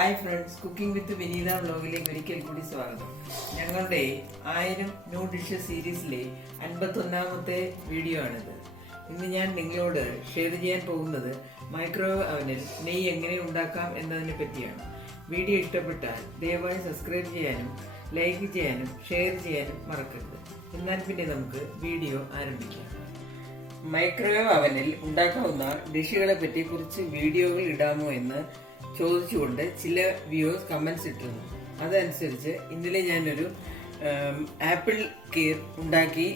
Hi friends, cooking വിത്ത് വിനീത വ്ലോഗിലേക്ക് ഒരിക്കൽ കൂടി സ്വാഗതം. ഞങ്ങളുടെ 1000 ന്യൂ ഡിഷസ് സീരീസിലെ 51ാമത്തെ വീഡിയോ ആണിത്. ഇന്ന് ഞാൻ നിങ്ങളോട് ഷെയർ ചെയ്യാൻ പോകുന്നത് മൈക്രോവേവ് അവനിൽ നെയ്യ് എങ്ങനെ ഉണ്ടാക്കാം എന്നതിനെ പറ്റിയാണ്. വീഡിയോ ഇഷ്ടപ്പെട്ടാൽ ദയവായി സബ്സ്ക്രൈബ് ചെയ്യാനും ലൈക്ക് ചെയ്യാനും ഷെയർ ചെയ്യാനും മറക്കരുത്. എന്നാൽ പിന്നെ നമുക്ക് വീഡിയോ ആരംഭിക്കാം. മൈക്രോവേവ് അവനിൽ ഉണ്ടാക്കാവുന്ന ഡിഷുകളെ പറ്റി കുറച്ച് വീഡിയോകൾ ഇടാമോ എന്ന് ചോദിച്ചുകൊണ്ട് ചില വ്യൂവേഴ്സ് കമന്റ്സ് ഇട്ടിരുന്നു. അതനുസരിച്ച് ഇന്നലെ ഞാനൊരു ആപ്പിൾ കീർ ഉണ്ടാക്കി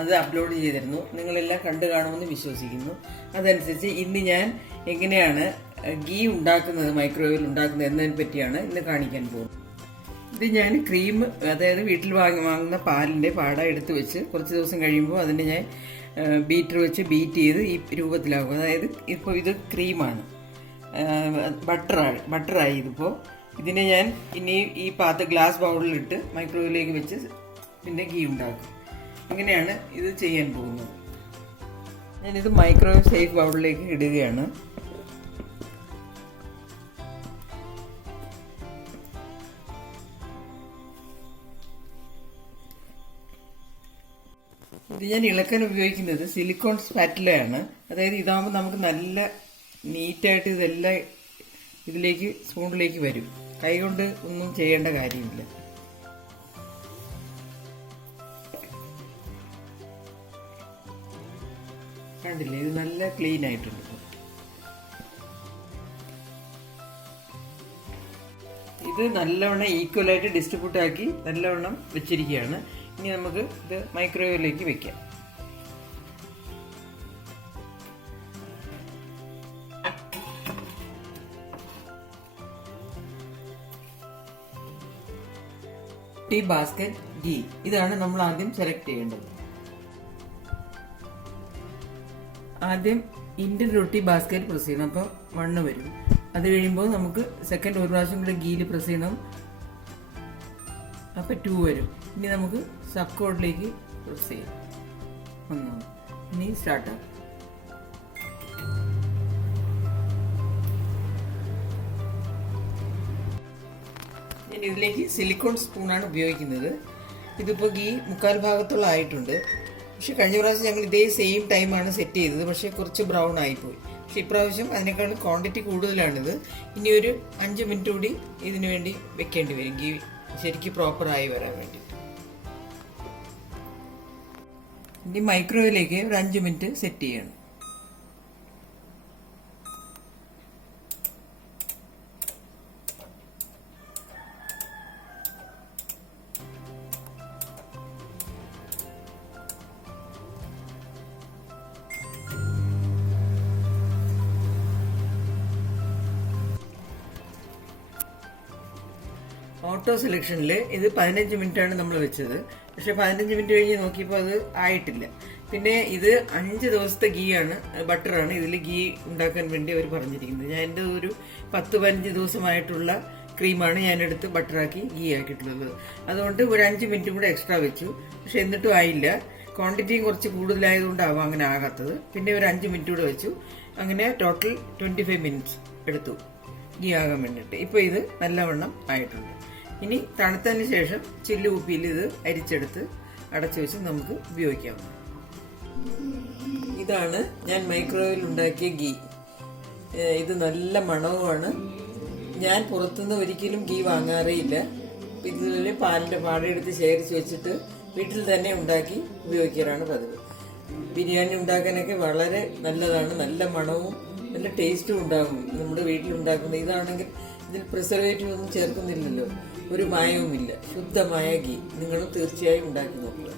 അത് അപ്ലോഡ് ചെയ്തിരുന്നു. നിങ്ങളെല്ലാം കണ്ടു കാണുമെന്ന് വിശ്വസിക്കുന്നു. അതനുസരിച്ച് ഇന്ന് ഞാൻ എങ്ങനെയാണ് ഗീ ഉണ്ടാക്കുന്നത്, മൈക്രോവേവിൽ ഉണ്ടാക്കുന്നത് എന്നതിനെ പറ്റിയാണ് ഇന്ന് കാണിക്കാൻ പോകുന്നത്. ഇത് ഞാൻ ക്രീം, അതായത് വീട്ടിൽ വാങ്ങുന്ന പാലിന്റെ പാട എടുത്തു വെച്ച് കുറച്ച് ദിവസം കഴിയുമ്പോൾ അതിനെ ഞാൻ ബീറ്റർ വെച്ച് ബീറ്റ് ചെയ്ത് ഈ രൂപത്തിലാകും. അതായത് ഇപ്പോൾ ഇത് ക്രീമാണ്, ബട്ടറായി. ഇതിപ്പോൾ ഇതിനെ ഞാൻ ഇനി ഈ ഗ്ലാസ് ബൗളിലിട്ട് മൈക്രോവേവിലേക്ക് വെച്ച് പിന്നെ ഗീ ഉണ്ടാക്കും. അങ്ങനെയാണ് ഇത് ചെയ്യാൻ പോകുന്നത്. ഞാനിത് മൈക്രോവേവ് സേഫ് ബൗളിലേക്ക് ഇടുകയാണ്. ഇത് ഞാൻ ഇളക്കാൻ ഉപയോഗിക്കുന്നത് സിലിക്കോൺ സ്പാറ്റിലയാണ്. അതായത് ഇതാകുമ്പോൾ നമുക്ക് നല്ല നീറ്റായിട്ട് ഇതെല്ലാം ഇതിലേക്ക് സ്പൂണിലേക്ക് വരും. കൈകൊണ്ട് ഒന്നും ചെയ്യേണ്ട കാര്യമില്ല. കണ്ടില്ലേ, ഇത് നല്ല ക്ലീൻ ആയിട്ടുണ്ട്. ഇത് നല്ലവണ്ണം ഈക്വലായിട്ട് ഡിസ്ട്രിബ്യൂട്ട് ആക്കി നല്ലവണ്ണം വെച്ചിരിക്കുകയാണ്. ഇനി നമുക്ക് ഇത് മൈക്രോവേവിലേക്ക് വെക്കാം. ടീ ബാസ്ക്കറ്റ് ഗീ, ഇതാണ് നമ്മൾ ആദ്യം സെലക്ട് ചെയ്യേണ്ടത്. ആദ്യം ഇന്ത്യൻ റൊട്ടി ബാസ്ക്കറ്റ് പ്രസ് ചെയ്യണം, അപ്പോൾ 1 വരും. അത് കഴിയുമ്പോൾ നമുക്ക് സെക്കൻഡ് ഒരു പ്രാവശ്യം കൂടെ ഗീല് പ്രസ് ചെയ്യണം, അപ്പോൾ 2 വരും. ഇനി നമുക്ക് സബ് കോഡിലേക്ക് പ്രസ് ചെയ്യാം. 1. ഇനി സ്റ്റാർട്ടാക്കാം. ഞാൻ ഇതിലേക്ക് സിലിക്കോൺ സ്പൂണാണ് ഉപയോഗിക്കുന്നത്. ഇതിപ്പോൾ ഗീ 3/4 ഭാഗത്തോളം ആയിട്ടുണ്ട്. പക്ഷെ കഴിഞ്ഞ പ്രാവശ്യം ഞങ്ങൾ ഇതേ സെയിം ടൈമാണ് സെറ്റ് ചെയ്തത്, പക്ഷെ കുറച്ച് ബ്രൗൺ ആയിപ്പോയി. പക്ഷെ ഇപ്രാവശ്യം അതിനേക്കാളും ക്വാണ്ടിറ്റി കൂടുതലാണിത്. ഇനി ഒരു 5 മിനിറ്റ് കൂടി ഇതിനു വേണ്ടി വെക്കേണ്ടി വരും, ഗീ ശരിക്കും പ്രോപ്പറായി വരാൻ വേണ്ടി. ഇനി മൈക്രോവേവിലേക്ക് ഒരു 5 മിനിറ്റ് സെറ്റ് ചെയ്യണം. ഓട്ടോ സെലക്ഷനിൽ ഇത് 15 മിനിറ്റാണ് നമ്മൾ വെച്ചത്. പക്ഷെ 15 മിനിറ്റ് കഴിഞ്ഞ് നോക്കിയപ്പോൾ അത് ആയിട്ടില്ല. പിന്നെ ഇത് 5 ദിവസത്തെ ഗീ ആണ്, ബട്ടറാണ് ഇതിൽ ഗീ ഉണ്ടാക്കാൻ വേണ്ടി അവർ പറഞ്ഞിരിക്കുന്നത്. ഞാൻ എൻ്റെ ഒരു 10-15 ദിവസമായിട്ടുള്ള ക്രീമാണ് ഞാനെടുത്ത് ബട്ടറാക്കി ഗീ ആക്കിയിട്ടുള്ളത്. അതുകൊണ്ട് ഒരു 5 മിനിറ്റ് കൂടെ എക്സ്ട്രാ വെച്ചു. പക്ഷെ എന്നിട്ടും ആയില്ല. ക്വാണ്ടിറ്റിയും കുറച്ച് കൂടുതലായതുകൊണ്ടാവാം അങ്ങനെ ആകാത്തത്. പിന്നെ ഒരു 5 മിനിറ്റ് കൂടെ വെച്ചു. അങ്ങനെ ടോട്ടൽ 25 മിനിറ്റ്സ് എടുത്തു ഗീ ആകാൻ വേണ്ടിയിട്ട്. ഇപ്പോൾ ഇത് നല്ലവണ്ണം ആയിട്ടുണ്ട്. ഇനി തണുത്തതിന് ശേഷം ചില്ല് കുപ്പിയിൽ ഇത് അരിച്ചെടുത്ത് അടച്ചു വെച്ച് നമുക്ക് ഉപയോഗിക്കാം. ഇതാണ് ഞാൻ മൈക്രോവേവിൽ ഉണ്ടാക്കിയ ഗീ. ഇത് നല്ല മണവുമാണ്. ഞാൻ പുറത്തുനിന്ന് ഒരിക്കലും ഗീ വാങ്ങാറേ ഇല്ല. ഇതിൽ പാലിന്റെ പാടയെടുത്ത് ശേഖരിച്ച് വെച്ചിട്ട് വീട്ടിൽ തന്നെ ഉണ്ടാക്കി ഉപയോഗിക്കാറാണ് പതിവ്. ബിരിയാണി ഉണ്ടാക്കാനൊക്കെ വളരെ നല്ലതാണ്. നല്ല മണവും നല്ല ടേസ്റ്റും ഉണ്ടാകും നമ്മുടെ വീട്ടിലുണ്ടാക്കുന്നത്. ഇതാണെങ്കിൽ ഇതിൽ പ്രിസർവേറ്റീവ് ഒന്നും ചേർക്കുന്നില്ലല്ലോ, ഒരു മായവുമില്ല. ശുദ്ധമായ ഗീ. നിങ്ങളും തീർച്ചയായും ഉണ്ടാക്കി നോക്കുക.